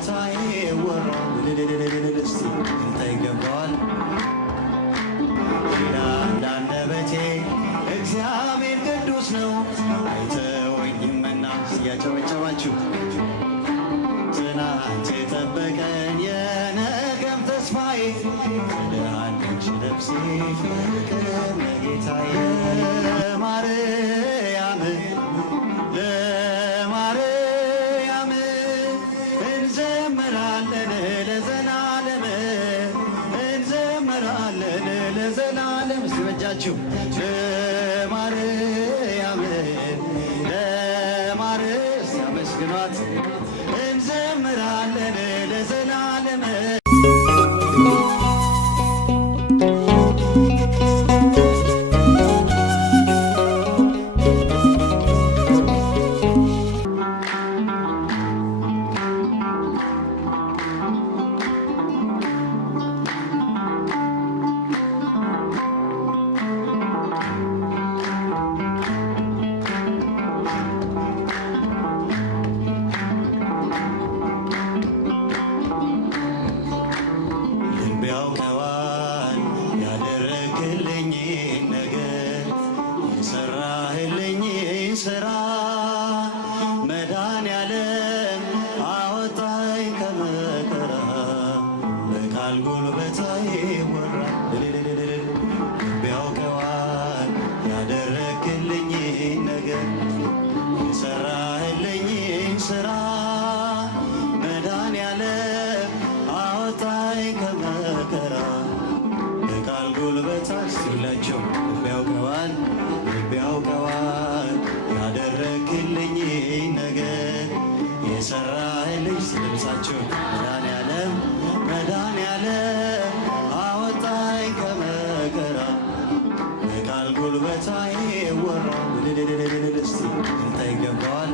ጉልበት አይወራም። እስቲ እንታ ይገባዋል እንዳንደበቴ እግዚአብሔር ቅዱስ ነው አይተወኝምና። እያጨበጨባችሁ ትናንት የጠበቀኝ የነገም ተስፋዬ ትልሃለች ነፍሴ ፍቅር ለጌታዬ። ለማርያም ለማርያም እንዘምራለን ለዘላለም እንዘምራለን ለዘላለም። እስቲ በእጃችሁ ለማርያም ለማርያም እስቲ አመስግኗት። እንዘምራለን ለዘላለም ስራ መድኃኔዓለም አወጣኝ ከመከራ በቃል ጉልበት አይወራ። ቢያውቀዋል ያደረግልኝ ነገር የሰራህልኝ ስራ መድኃኔዓለም አወጣኝ ከመከራ በቃል ጉልበት ሲላቸው ቢያውቀዋል ቢያውቀዋል ያደረግልኝ ነገር የሰራህልኝ ስለብሳቸው መድኃኔዓለም መድኃኔዓለም አወጣኝ ከመከራ በቃል ጉልበት አይወራ። እስቲ እንታ ይገባዋል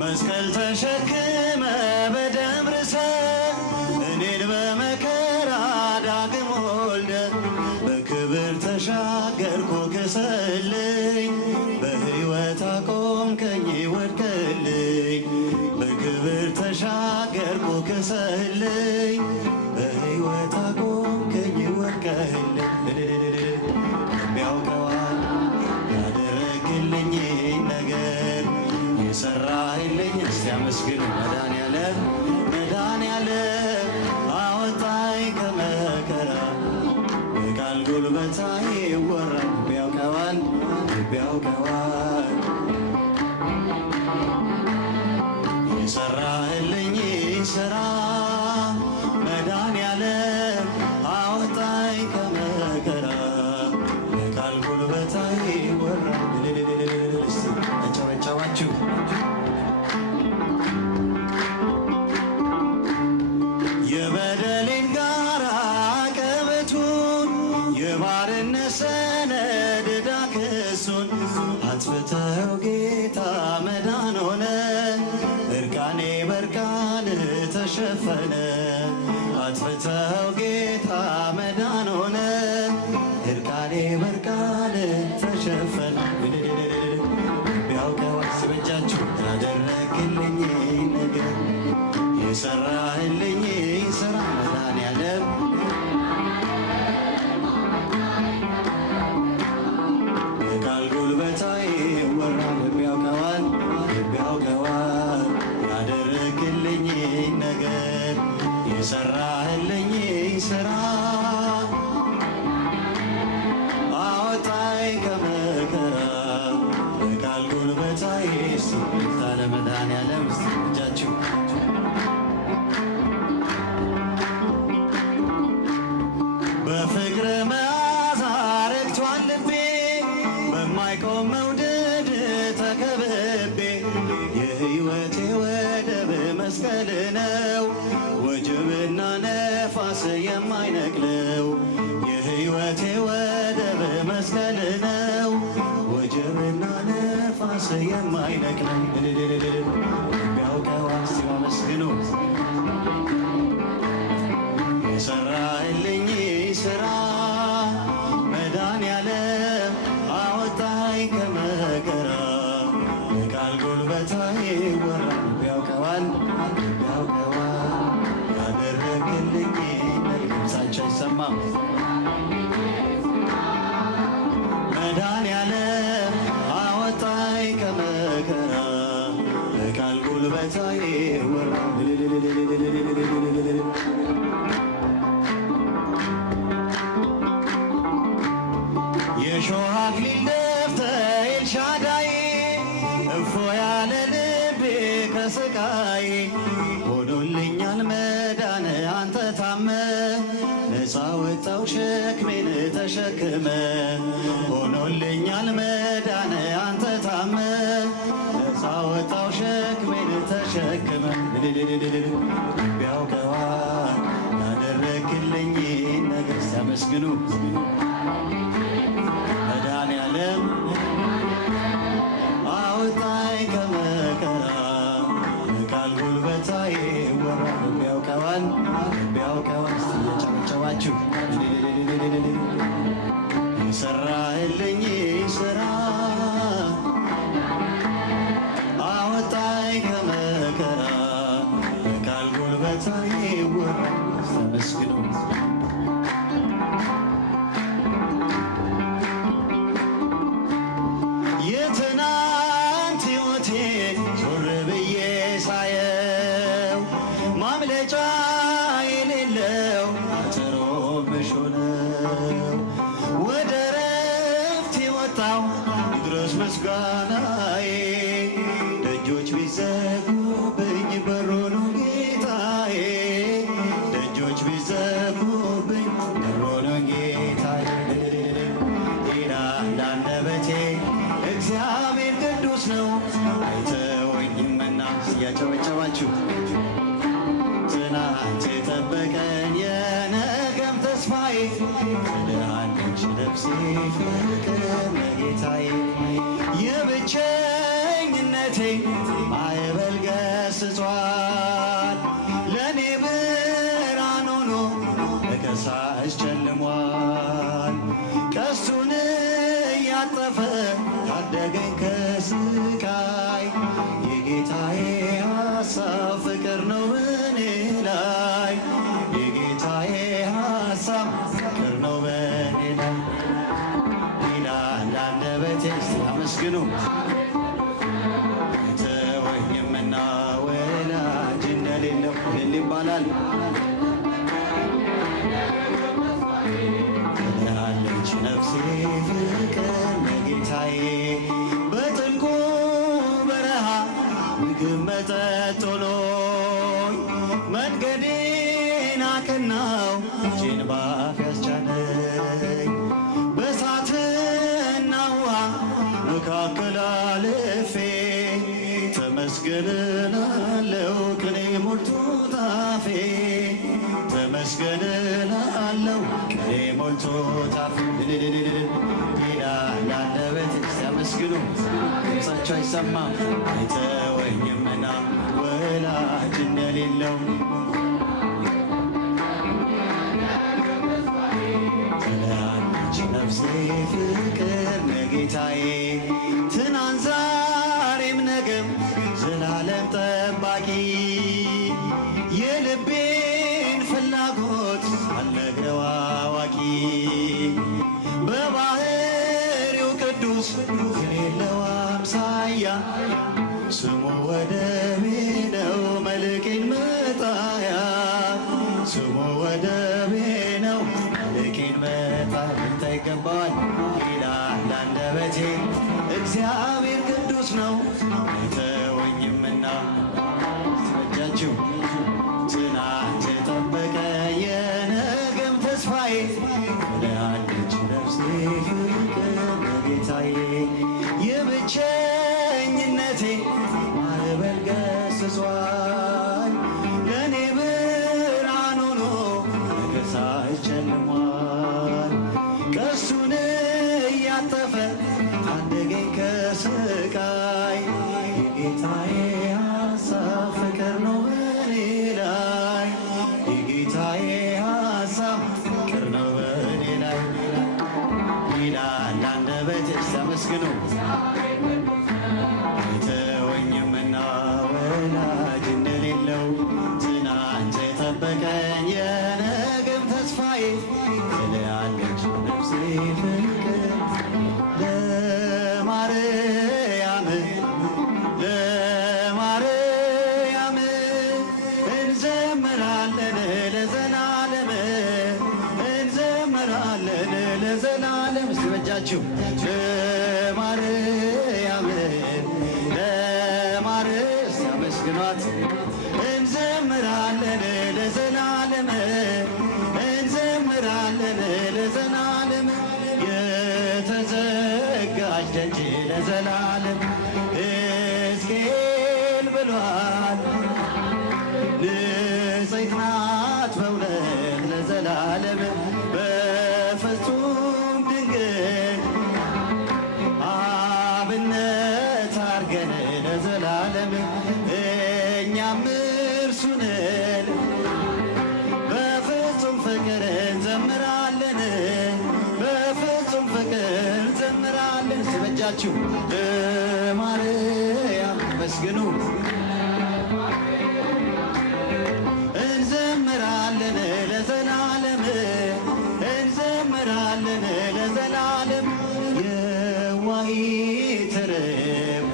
መስቀል ተሸክመ በደም ርሰ እኔን በመከራ ዳግም ወልደ በክብር ተሻገርኩ ክሰልኝ በሕይወት አቆምከኝ ወድቀልኝ በክብር ተሻገርኩ ክሰልኝ በሕይወት አቆምከኝ ወድቀልኝ። ቢያውቀዋል ያደረግልኝ ነገር የሰራህልኝ እስቲ አመስግኑ። መድኃኔዓለም መድኃኔዓለም አወጣኝ ከመከራ በቃል ጉልበት አይወራ። ቢያውቀዋል ቢያውቀዋል የሰራህልኝ ስራ መድኃኔዓለም አወጣኝ ከመከራ በቃል ጉልበት አይወራ። እስቲ አጨበጨባችሁ የበደሌን ጋራ ቀበቱን የባርነት ሰነድ ዕዳ ክሱን አጥፍተኸው ጌታ መዳን ሆነ እርቃኔ በርቃን ተሸፈነ። አጥፍተኸው ጌታ መዳን ሆነ እርቃኔ በርቃን ተሸፈነ። ቢያውቀዋል ሲበጃችሁ ያደረግልኝ ነገር የሰራህልኝ ስራ መድኃኔዓለም በቃል ጉልበት አይወራ። ቢያውቀዋል ቢያውቀዋል ያደረግልኝ ነገር የሰራህልኝ ስራ አወጣኝ ከመከራ በቃል ጉልበት አይወራ። ለመድኃኔዓለም እጃችሁ በፍቅር መዓዛ ረግቷል ልቤ በማይቆም መውደድ ተከብቤ የሕይወቴ ወደብ መስቀል ነው ወጀብና ነፋስ የማይነቅለው የሕይወቴ ወደብ መስቀል ነው ወጀብና ነፋስ የማይነቅለው። ቢያውቀዋል ሲያመስግኑ የሰራህልኝ ስራ መድኃኔዓለም አወጣኝ ከመከራ በቃል ውበታዬ ወራ የሾህ አክሊል ደፍተህ ኤልሻዳይ እፎ ያለ ልቤ ከስቃይ ሆኖልኛል መዳን አንተ ታመ ነፃ ወጣው ሸክሜን ተሸክመ ሆኖልኛል መዳን አንተ ታመ ነፃ ወጣው ሸክሜን ተሸክመ ቢያውቀዋል ያደረግልኝ ነገር ሲያመስግኑ መድኃኔዓለም አውጣኝ ከመከራ ቃል ጉልበታዬ ወራ ቢያውቀዋል እየጨበጨባችሁ የሠራህልኝ ሥራ አወጣኝ ከመከራ ቃል ጉልበታዬ ወራ ተመስግኑ የትናንት ሕይወቴ ዞር ብዬ ሳየው ማምለጫ የሌለው አጥሮ ምሾ ነው። ወደ ረፍት የወጣው ይድረስ ምስጋናዬ ደጆች ቢዘጉብኝ በሮኑ ጌታዬ ደጆች ቢዘጉብኝ በሮኑ ጌታዬ ይላል አንደበቴ እግዚአብሔር ቅዱስ ነው አይተወኝምና እያጨበጨባችሁ ትናንት የጠበቀን የነገም ተስፋዬ ትልሃለች ነፍሴ ፍቅር ለጌታዬ የብቸኝነቴ ማዕበል ገስጿል ለእኔ ብርሃን ሆኖ ለከሳሽ ጨልሟል ቀስቱን እያጠፈ ታደገኝ ከስቃይ የጌታዬ ሐሳብ ፍቅር ነው በኔ ላይ የጌታዬ ሐሳብ ፍቅር ነው በኔ ላይ ይላል አንደበቴ አመስግኑ አይተወኝምና ወላጅ እንደሌለው እልል ይባላል ትልሃለች ነፍሴ ፍቅር ለጌታዬ በጥልቁ በረሃ ምግብ መጠጥ ሆኖኝ መንገዴን አቀናው እጄን ባፍ ያስቻለኝ በእሳትና ውሃ መካከል አልፌ ተመስገን እላለሁ ቅኔ ሞልቶ ታፌ ተመስገን እላለሁ ቅኔ ሞልቶ ታፌ ይላል አንደበቴ ሲያመስግኑ ድምፃቸው አይሰማም አይተወኝምና ወላጅ እንደሌለው ትልሃለች ነፍሴ ፍቅር ለጌታዬ ትናንት ዛሬም ነገም ዘላለም ጠባቂ የልቤን ፍላጎት አልነግረው አዋቂ በባህሪው ቅዱስ የሌለው አምሳያ ስሙ ወደቤ ነው መልቄን መጣያ ስሙ ወደቤ ነው መልቄን መጣያ ልታ ይገባዋል ይላል አንደበቴ እግዚአብሔር ቅዱስ ነው አይተወኝምና ስበጃችሁ ትናንት የጠበቀ የነገም ተስፋዬ ትልሃለች ነፍሴ ፍቅር ለጌታዬ የብቸኝነቴ ማዕበል ገስጿል ለእኔ ብርሃን ሆኖ ለከሳሽ ጨልሟል ቀስቱን እያጠፈ ታደገኝ ከስቃይ የጌታዬ ሐሳብ ፍቅር ነው በኔ ላይ የጌታዬ ሐሳብ ፍቅር ነው በኔ ላይ ይላል አንደበቴ ሲያመስግኑ አይተወኝምና ወላጅ እንደሌለው ትናንት የጠበቀኝ የነገም ተስፋዬ ትልሃለች ነፍሴ ፍቅር ለማርያም በእጃችሁ ለማርያም ለማርስ ያመስግኗት። እንዘምራለን ለዘላለም እንዘምራለን ለዘላለም የተዘጋች ደጅ ለዘላለም ሕዝቅኤል ብሏል። ንጽሕት ናት በእውነት ለዘላለም በፍጹም ድንግል አብነት አርገን ለዘላለም እኛም እርሱንን በፍጹም ፍቅር እንዘምራለን በፍጹም ፍቅር እንዘምራለን። ሲበጃችሁ ማርያም መስግኑ እንዘምራለን ለዘላለም እንዘምራለን ለዘላለም የዋሂት ርግብ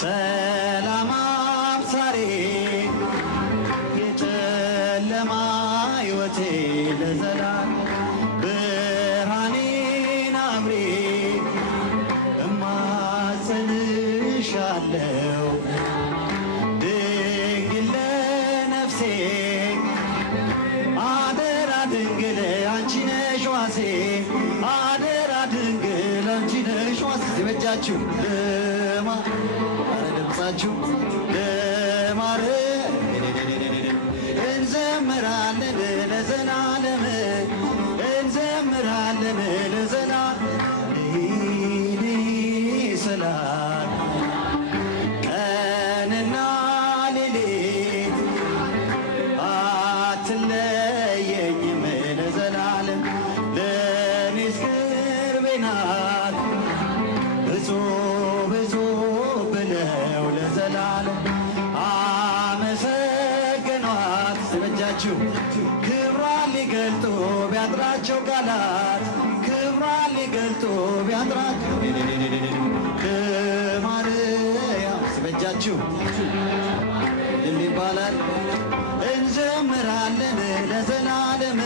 ሰላም አብሳሬ የጨለማ ሕይወቴ ለዘላለም ብርሃኔን አብሬ እማጸንሻለሁ ድንግል ለነፍሴ አደራ ድንግል አንቺ ነሽ ዋሴ አደራ ድንግል አንቺ ነሽ ዋሴ። ሲበጃችሁ ኧረ ድምፃችሁ ለማር እንዘምራለን ለዘላለም እንዘምራለን ለዘላለም ሰላም ቀንና ሌሊት አትለየኝም ለዘላለም ለኔስ ቅርቤ ናት እጹብ እጹብ ብለው ለዘላለም አመሰገኗት። ስበጃችሁ ክብሯን ሊገልጡ ቢያጥራቸው ቃላት ክብሯን ሊገልጡ ቢያጥራቸው ማርያም ስበጃችሁ ድል ይባላል። እንዘምራለን ለዘላለም